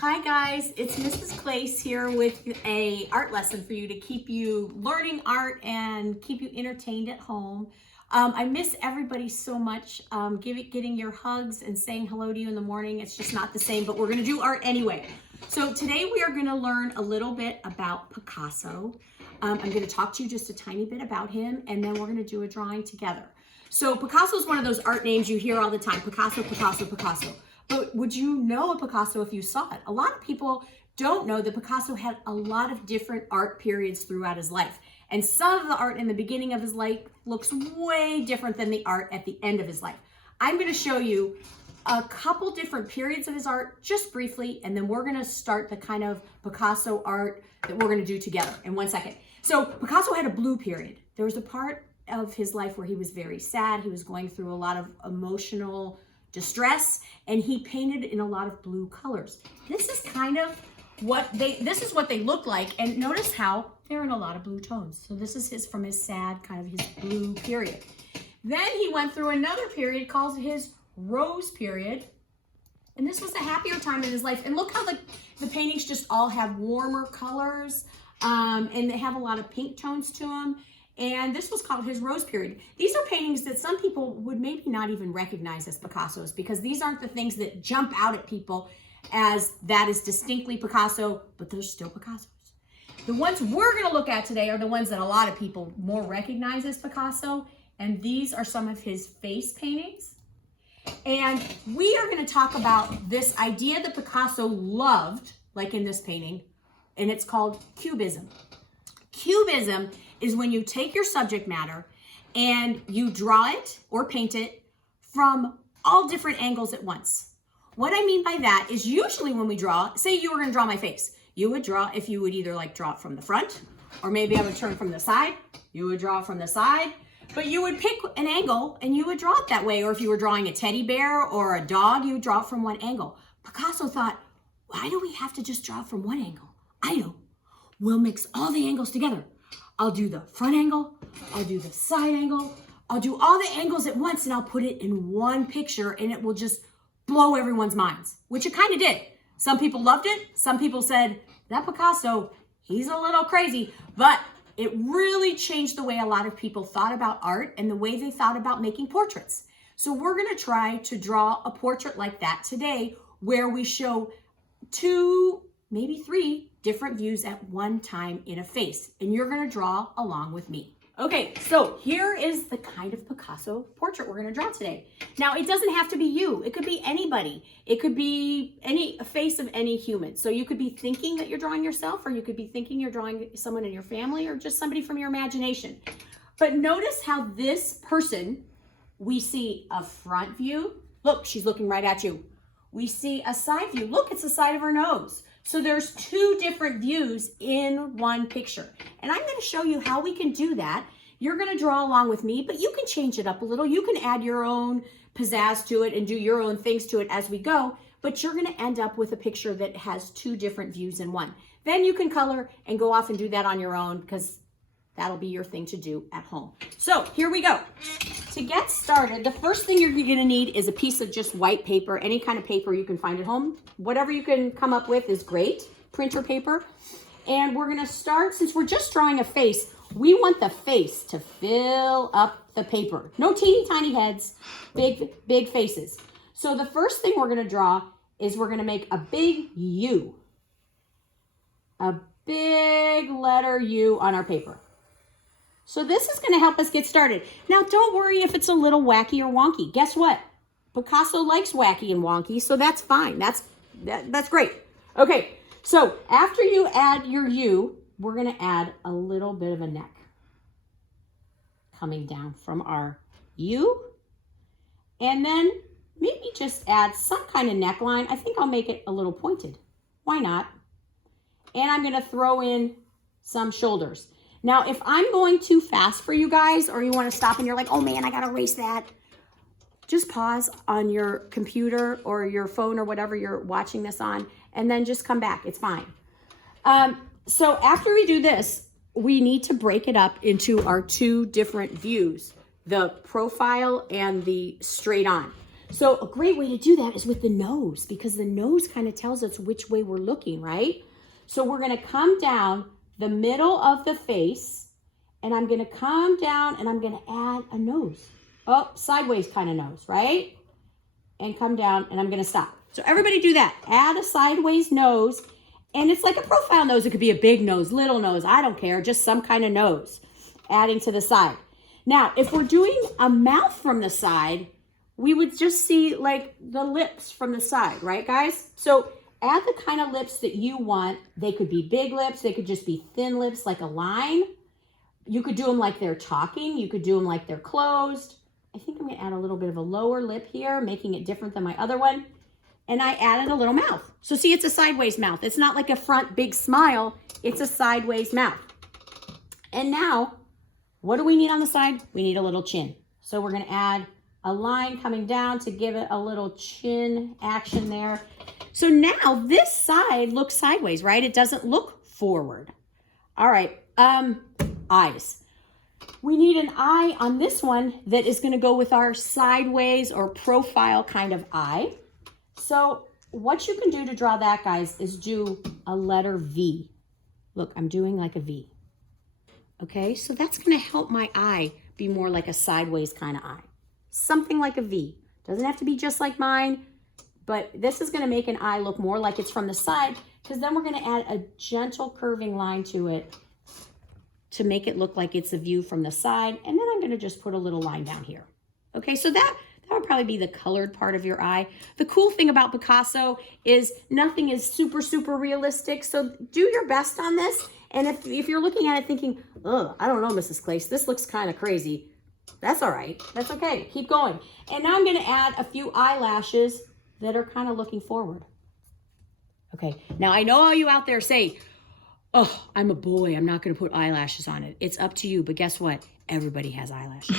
Hi guys, it's Mrs. Clace here with a art lesson for you to keep you learning art and keep you entertained at home. I miss everybody so much. Getting your hugs and saying hello to you in the morning, it's just not the same, but we're gonna do art anyway. So today we are gonna learn a little bit about Picasso. I'm gonna talk to you just a tiny bit about him, and then we're gonna do a drawing together. So Picasso is one of those art names you hear all the time, Picasso, Picasso, Picasso. But would you know a Picasso if you saw it? A lot of people don't know that Picasso had a lot of different art periods throughout his life. And some of the art in the beginning of his life looks way different than the art at the end of his life. I'm going to show you a couple different periods of his art just briefly, and then we're going to start the kind of Picasso art that we're going to do together in 1 second. So Picasso had a blue period. There was a part of his life where he was very sad. He was going through a lot of emotional distress, and he painted in a lot of blue colors. This is kind of what they look like, and notice how they're in a lot of blue tones. So this is from his sad, kind of his blue period. Then he went through another period called his rose period, and this was a happier time in his life. And look how the paintings just all have warmer colors, and they have a lot of pink tones to them. And this was called his rose period. These are paintings that some people would maybe not even recognize as Picasso's, because these aren't the things that jump out at people as that is distinctly Picasso, but they're still Picasso's. The ones we're gonna look at today are the ones that a lot of people more recognize as Picasso, and these are some of his face paintings. And we are gonna talk about this idea that Picasso loved, like in this painting, and it's called cubism. Cubism is when you take your subject matter and you draw it or paint it from all different angles at once. What I mean by that is usually when we draw, say you were going to draw my face, you would draw, if you would either like draw it from the front, or maybe I would turn from the side, you would draw from the side, but you would pick an angle and you would draw it that way. Or if you were drawing a teddy bear or a dog, you would draw it from one angle. Picasso thought, why do we have to just draw it from one angle? I know. We'll mix all the angles together. I'll do the front angle, I'll do the side angle, I'll do all the angles at once, and I'll put it in one picture, and it will just blow everyone's minds, which it kind of did. Some people loved it. Some people said, that Picasso, he's a little crazy, but it really changed the way a lot of people thought about art and the way they thought about making portraits. So we're gonna try to draw a portrait like that today, where we show 2, maybe 3 different views at one time in a face, and you're gonna draw along with me. Okay, so here is the kind of Picasso portrait we're gonna draw today. Now, it doesn't have to be you. It could be anybody. It could be a face of any human. So you could be thinking that you're drawing yourself, or you could be thinking you're drawing someone in your family, or just somebody from your imagination. But notice how this person, we see a front view. Look, she's looking right at you. We see a side view. Look, it's the side of her nose. So there's 2 different views in one picture. And I'm gonna show you how we can do that. You're gonna draw along with me, but you can change it up a little. You can add your own pizzazz to it and do your own things to it as we go, but you're gonna end up with a picture that has 2 different views in one. Then you can color and go off and do that on your own, because that'll be your thing to do at home. So here we go. To get started, the first thing you're gonna need is a piece of just white paper, any kind of paper you can find at home. Whatever you can come up with is great, printer paper. And we're gonna start, since we're just drawing a face, we want the face to fill up the paper. No teeny tiny heads, big faces. So the first thing we're gonna draw is we're gonna make a big U. A big letter U on our paper. So this is gonna help us get started. Now, don't worry if it's a little wacky or wonky. Guess what? Picasso likes wacky and wonky, so that's fine. That's great. Okay, so after you add your U, we're gonna add a little bit of a neck coming down from our U, and then maybe just add some kind of neckline. I think I'll make it a little pointed. Why not? And I'm gonna throw in some shoulders. Now, if I'm going too fast for you guys, or you want to stop and you're like, oh man, I got to erase that, just pause on your computer or your phone or whatever you're watching this on, and then just come back. It's fine. So after we do this, we need to break it up into our 2 different views, the profile and the straight on. So a great way to do that is with the nose, because the nose kind of tells us which way we're looking, right? So we're going to come down the middle of the face, and I'm going to come down and I'm going to add a nose. Oh, sideways kind of nose, right? And come down and I'm going to stop. So everybody do that. Add a sideways nose, and it's like a profile nose. It could be a big nose, little nose, I don't care, just some kind of nose adding to the side. Now, if we're doing a mouth from the side, we would just see like the lips from the side, right guys? So add the kind of lips that you want. They could be big lips. They could just be thin lips like a line. You could do them like they're talking. You could do them like they're closed. I think I'm gonna add a little bit of a lower lip here, making it different than my other one. And I added a little mouth. So see, it's a sideways mouth. It's not like a front big smile. It's a sideways mouth. And now, what do we need on the side? We need a little chin. So we're gonna add a line coming down to give it a little chin action there. So now this side looks sideways, right? It doesn't look forward. All right, eyes. We need an eye on this one that is gonna go with our sideways or profile kind of eye. So what you can do to draw that, guys, is do a letter V. Look, I'm doing like a V. Okay, so that's gonna help my eye be more like a sideways kind of eye. Something like a V. Doesn't have to be just like mine, but this is gonna make an eye look more like it's from the side, because then we're gonna add a gentle curving line to it to make it look like it's a view from the side. And then I'm gonna just put a little line down here. Okay, so that would probably be the colored part of your eye. The cool thing about Picasso is nothing is super, super realistic. So do your best on this. And if you're looking at it thinking, oh, I don't know, Mrs. Clace, this looks kind of crazy. That's all right. That's okay. Keep going. And now I'm going to add a few eyelashes that are kind of looking forward. Okay. Now I know all you out there say, oh, I'm a boy, I'm not going to put eyelashes on it. It's up to you. But guess what? Everybody has eyelashes.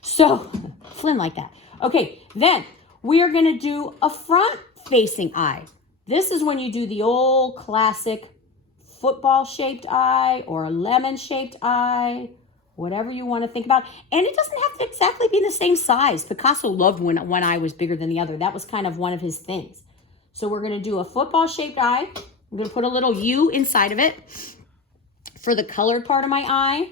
So Flynn like that. Okay. Then we are going to do a front facing eye. This is when you do the old classic football shaped eye or a lemon shaped eye, whatever you want to think about. And it doesn't have to exactly be the same size. Picasso loved when one eye was bigger than the other. That was kind of one of his things. So we're going to do a football shaped eye. I'm going to put a little U inside of it for the colored part of my eye.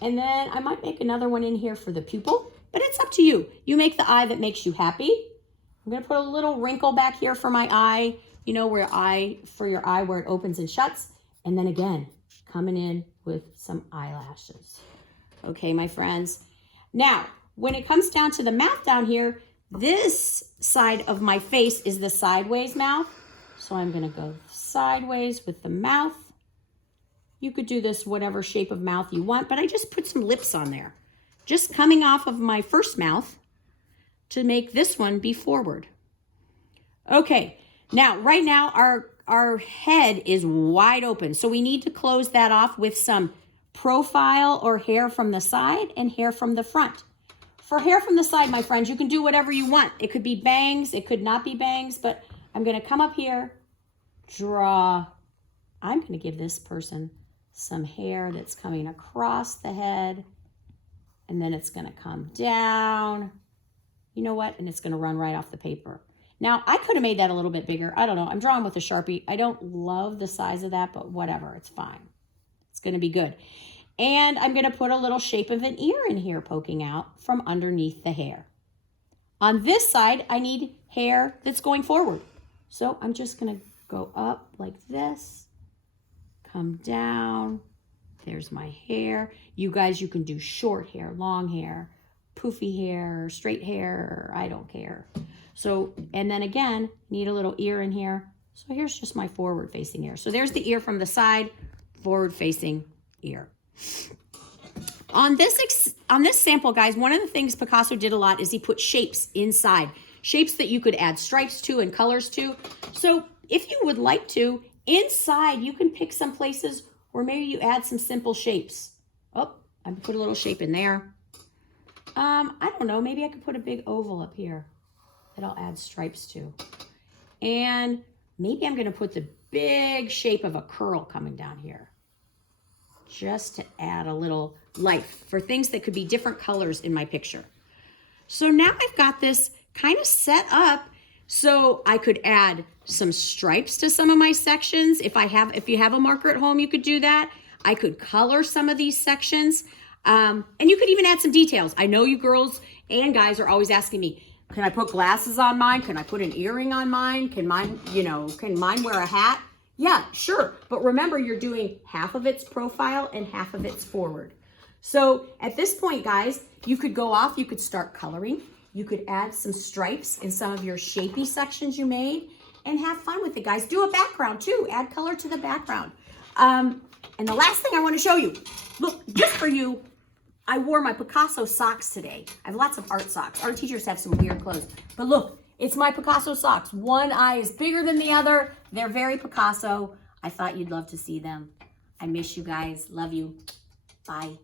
And then I might make another one in here for the pupil, but it's up to you. You make the eye that makes you happy. I'm going to put a little wrinkle back here for my eye, you know, where for your eye where it opens and shuts. And then again, coming in with some eyelashes. Okay, my friends. Now, when it comes down to the mouth down here, this side of my face is the sideways mouth. So I'm going to go sideways with the mouth. You could do this whatever shape of mouth you want, but I just put some lips on there. Just coming off of my first mouth to make this one be forward. Okay, now, right now, our head is wide open. So we need to close that off with some profile or hair from the side and hair from the front. For hair from the side, my friends, you can do whatever you want. It could be bangs, it could not be bangs, but I'm going to come up here, draw. I'm going to give this person some hair that's coming across the head, and then it's going to come down. You know what? And it's going to run right off the paper. Now, I could have made that a little bit bigger. I don't know. I'm drawing with a Sharpie. I don't love the size of that, but whatever. It's fine. It's going to be good. And I'm going to put a little shape of an ear in here poking out from underneath the hair. On this side, I need hair that's going forward. So I'm just going to go up like this, come down. There's my hair. You guys, you can do short hair, long hair, poofy hair, straight hair. I don't care. So, and then again, need a little ear in here. So here's just my forward facing ear. So there's the ear from the side, forward facing ear. On this sample, guys, one of the things Picasso did a lot is he put shapes inside. Shapes that you could add stripes to and colors to. So if you would like to, inside you can pick some places where maybe you add some simple shapes. Oh, I put a little shape in there. I don't know, maybe I could put a big oval up here that I'll add stripes to. And maybe I'm going to put the big shape of a curl coming down here, just to add a little life for things that could be different colors in my picture. So now I've got this kind of set up so I could add some stripes to some of my sections. If you have a marker at home, you could do that. I could color some of these sections. And you could even add some details. I know you girls and guys are always asking me, can I put glasses on mine? Can I put an earring on mine? Can mine wear a hat? Yeah, sure. But remember, you're doing half of its profile and half of its forward. So at this point, guys, you could go off, you could start coloring. You could add some stripes in some of your shapy sections you made and have fun with it, guys. Do a background too. Add color to the background. And the last thing I want to show you, look, just for you, I wore my Picasso socks today. I have lots of art socks. Art teachers have some weird clothes. But look, it's my Picasso socks. One eye is bigger than the other. They're very Picasso. I thought you'd love to see them. I miss you guys. Love you. Bye.